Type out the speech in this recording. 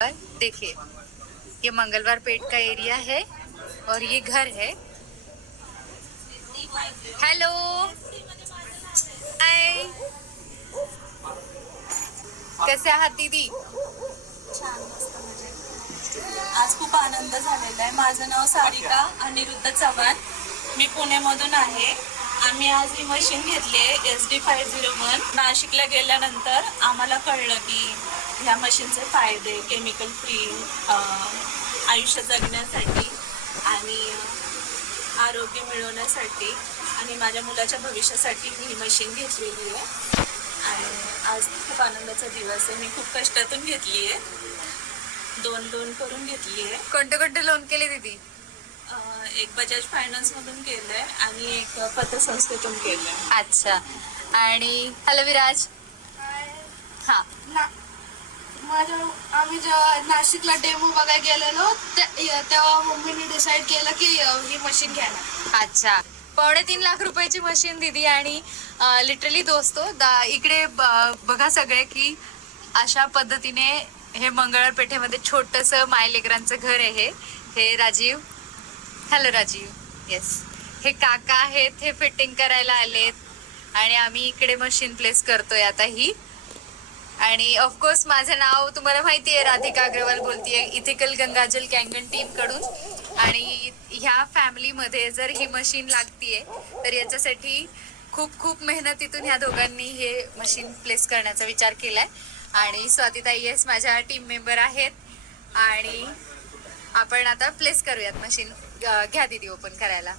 देखिए, ये मंगलवार पेट का एरिया है और ये घर है। हेलो, हाय, कैसे आहात दीदी? छान, मस्त, मजेत. आज खूप आनंद झालेला आहे. माझं नाव सारिका अनिरुद्ध चव्हाण. मी पुण्यामधून आहे. आम्ही आज ही मशीन घेतली आहे SD501. नाशिकला गेल्यानंतर आम्हाला कळलं की ह्या मशीनचे फायदे केमिकल फ्री, आयुष्य जगण्यासाठी आणि आरोग्य मिळवण्यासाठी आणि माझ्या मुलाच्या भविष्यासाठी मी ही मशीन घेतलेली आहे. आणि आज खूप आनंदाचा दिवस आहे. मी खूप कष्टातून घेतली आहे. दोन लोन करून घेतली आहे. कोणते कोणते लोन केले दीदी? एक बजाज फायनान्स मधून केलंय आणि एक पतसंस्थेतून केलंय. अच्छा. आणि हॅलो विराज. हा, आम्ही जेव्हा नाशिकला डेमो बघायला गेलेलो तेव्हा मम्मीने डिसाईड केलं की ही मशीन घ्यायला. अच्छा. 3.5 लाख रुपयाची मशीन दीदी. आणि लिटरली दोस्तो इकडे बघा सगळे की अशा पद्धतीने हे मंगळवार पेठेमध्ये छोटंसं मायलेकरांचं घर आहे. हे राजीव. हॅलो राजीव. येस, हे काका आहेत, हे फिटिंग करायला आलेत आणि आम्ही इकडे मशीन प्लेस करतोय आता ही. आणि ऑफकोर्स माझं नाव तुम्हाला माहिती आहे, राधिका अग्रवाल बोलतीये इथिकल गंगाजल कॅंगन टीम कडून. आणि ह्या फॅमिलीमध्ये जर ही मशीन लागतीये तर याच्यासाठी खूप खूप मेहनतीतून ह्या दोघांनी हे मशीन प्लेस करण्याचा विचार केलाय. आणि स्वातीताई येस माझ्या टीम मेंबर आहेत. आणि आपण आता प्लेस करूयात मशीन. घ्या दीदी ओपन करायला.